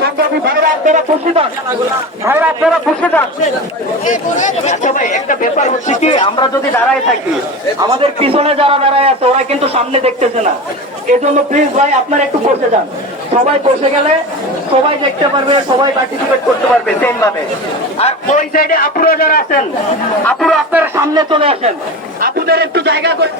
সংগ্রামী ভাইরা আপনারা খুশি যান, ভাইরা আপনারা খুশি যান। আচ্ছা ভাই, একটা ব্যাপার হচ্ছে কি, আমরা যদি দাঁড়ায় থাকি, আমাদের পিছনে যারা দাঁড়ায় আছে ওরা কিন্তু সামনে দেখতেছে না। এজন্য প্লিজ ভাই আপনারা একটু বসে যান। সবাই বসে গেলে সবাই দেখতে পারবে, সবাই পার্টিসিপেট করতে পারবে সেম ভাবে। আর ওই সাইডে আপুরা যারা আছেন, আপুরা আপনারা সামনে চলে আসেন, আপুদের একটু জায়গা করে